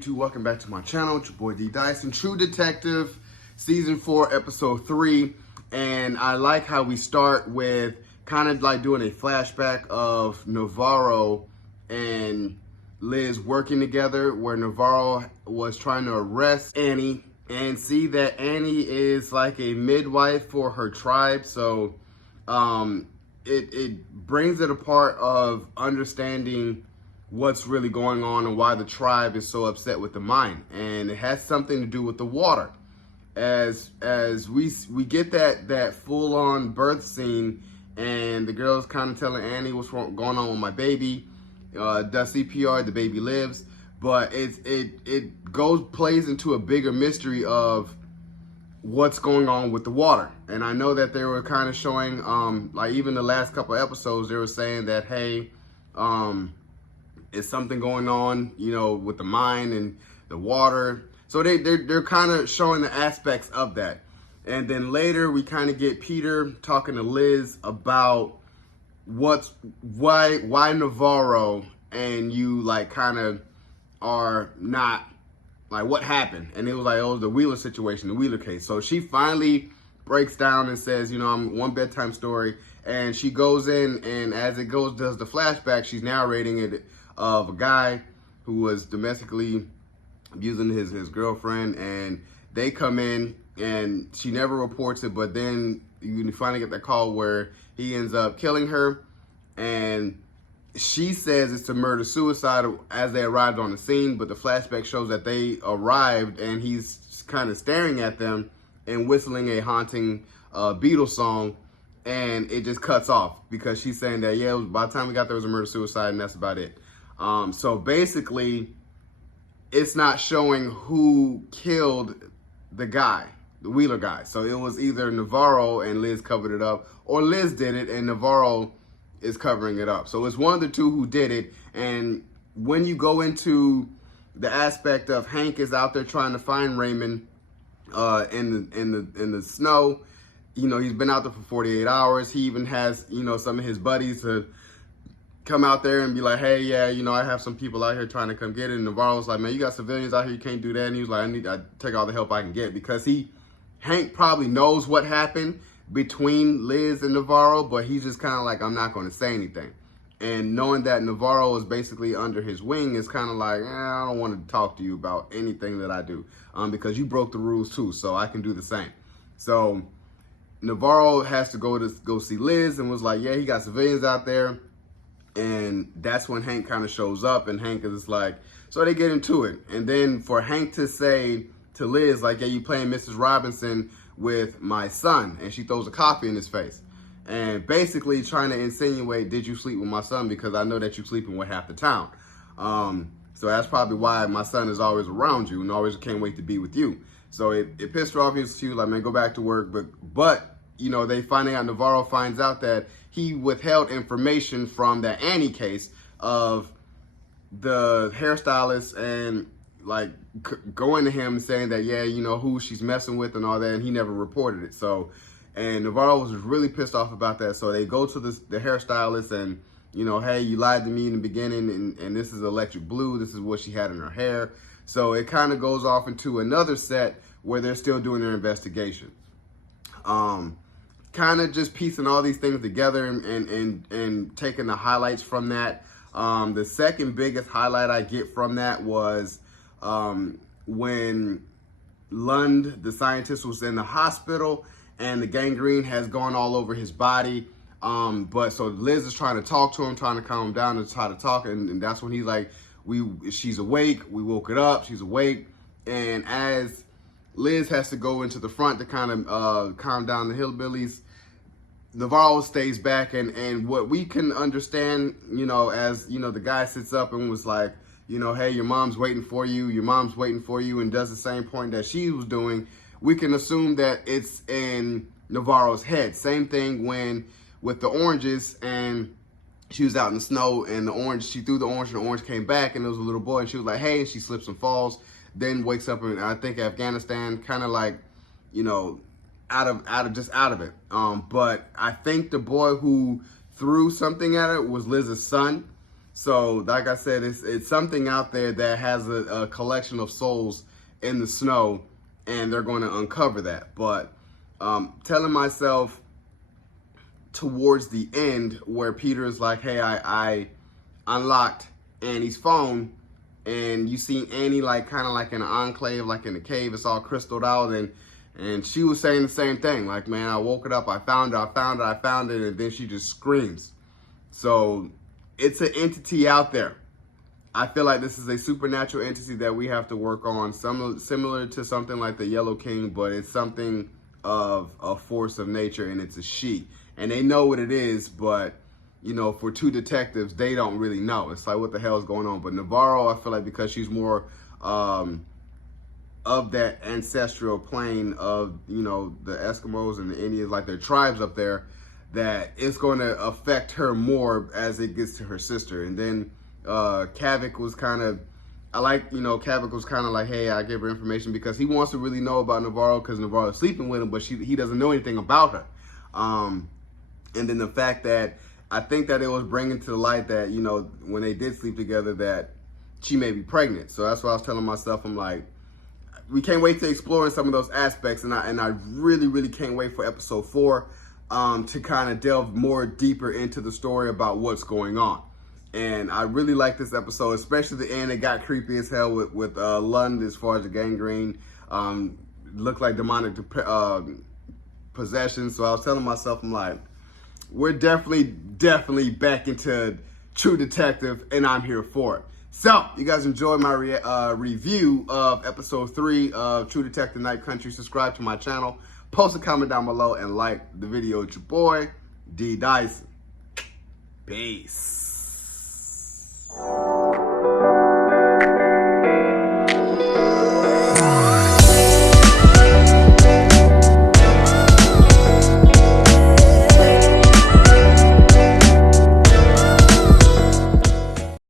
YouTube? Welcome back to my channel. It's your boy D Dyson, True Detective, Season 4, Episode 3. And I like how we start with kind of like doing a flashback of Navarro and Liz working together, where Navarro was trying to arrest Annie and see that Annie is like a midwife for her tribe. So it brings it a part of understanding what's really going on and why the tribe is so upset with the mine. And it has something to do with the water. As we get that full-on birth scene, and the girl's kind of telling Annie what's going on with my baby, does CPR, the baby lives, but it plays into a bigger mystery of what's going on with the water. And I know that they were kind of showing, like even the last couple of episodes, they were saying that, hey, is something going on, you know, with the mine and the water. So they're kind of showing the aspects of that. And then later we kind of get Peter talking to Liz about why Navarro and you like kind of are not, like, what happened. And it was like, oh, the Wheeler situation, the Wheeler case. So she finally breaks down and says, you know, I'm one bedtime story. And she goes in, and as it goes, does the flashback, she's narrating it of a guy who was domestically abusing his girlfriend, and they come in and she never reports it, but then you finally get that call where he ends up killing her, and she says it's a murder-suicide as they arrived on the scene, but the flashback shows that they arrived and he's kind of staring at them and whistling a haunting Beatles song, and it just cuts off because she's saying that, yeah, by the time we got there, it was a murder-suicide, and that's about it. So basically, it's not showing who killed the guy, the Wheeler guy. So it was either Navarro and Liz covered it up, or Liz did it and Navarro is covering it up. So it's one of the two who did it. And when you go into the aspect of Hank is out there trying to find Raymond in the snow, you know, he's been out there for 48 hours. He even has, you know, some of his buddies to come out there and be like, hey, yeah, you know, I have some people out here trying to come get it. And Navarro's like, man, you got civilians out here, you can't do that. And he was like, I take all the help I can get, because Hank probably knows what happened between Liz and Navarro, but he's just kind of like, I'm not going to say anything. And knowing that Navarro is basically under his wing is kind of like, I don't want to talk to you about anything that I do, because you broke the rules too, so I can do the same. So Navarro has to go see Liz and was like, yeah, he got civilians out there. And that's when Hank kind of shows up, and Hank is like, so they get into it. And then for Hank to say to Liz, like, yeah, you playing Mrs. Robinson with my son, and she throws a coffee in his face. And basically trying to insinuate, did you sleep with my son? Because I know that you're sleeping with half the town. So that's probably why my son is always around you and always can't wait to be with you. So it pissed her off. She was like, man, go back to work. But you know, they finding out, Navarro finds out that he withheld information from that Annie case of the hairstylist, and like going to him saying that, yeah, you know, who she's messing with and all that, and he never reported it. So, and Navarro was really pissed off about that. So they go to the hairstylist and, you know, hey, you lied to me in the beginning, and this is electric blue. This is what she had in her hair. So it kind of goes off into another set where they're still doing their investigation. Kind of just piecing all these things together and taking the highlights from that. The second biggest highlight I get from that was when Lund, the scientist, was in the hospital and the gangrene has gone all over his body. But so Liz is trying to talk to him, trying to calm him down and try to talk. And that's when he's like, she's awake. We woke it up. She's awake. And as Liz has to go into the front to kind of calm down the hillbillies, Navarro stays back, and what we can understand, you know, as, you know, the guy sits up and was like, you know, hey, your mom's waiting for you, and does the same point that she was doing, we can assume that it's in Navarro's head. Same thing when with the oranges, and she was out in the snow, and she threw the orange, and the orange came back, and there was a little boy, and she was like, hey, and she slips and falls, then wakes up in, I think, Afghanistan, kind of like, you know, out of it. But I think the boy who threw something at it was Liz's son. So, like I said, it's something out there that has a collection of souls in the snow, and they're going to uncover that. But telling myself towards the end where Peter is like, hey, I unlocked Annie's phone, and you see Annie like kind of like in an enclave, like in a cave, it's all crystalled out, and she was saying the same thing, like, man, I woke it up, I found it, and then she just screams. So it's an entity out there. I feel like this is a supernatural entity that we have to work on, similar to something like the Yellow King, but it's something of a force of nature, and it's a she. And they know what it is, but, you know, for two detectives, they don't really know. It's like, what the hell is going on? But Navarro, I feel like because she's more of that ancestral plane of, you know, the Eskimos and the Indians, like their tribes up there, that it's going to affect her more as it gets to her sister. And then Kavik was kind of, Kavik was kind of like, hey, I give her information because he wants to really know about Navarro because Navarro's sleeping with him, but he doesn't know anything about her. And then the fact that I think that it was bringing to light that, you know, when they did sleep together, that she may be pregnant. So that's what I was telling myself. I'm like, we can't wait to explore some of those aspects. And I really, really can't wait for episode 4 to kind of delve more deeper into the story about what's going on. And I really like this episode, especially the end. It got creepy as hell with Lund as far as the gangrene. Looked like demonic possession. So I was telling myself, I'm like, we're definitely back into True Detective, and I'm here for it. So, you guys enjoyed my review of episode 3 of True Detective Night Country. Subscribe to my channel, post a comment down below, and like the video. It's your boy, D. Dyson. Peace.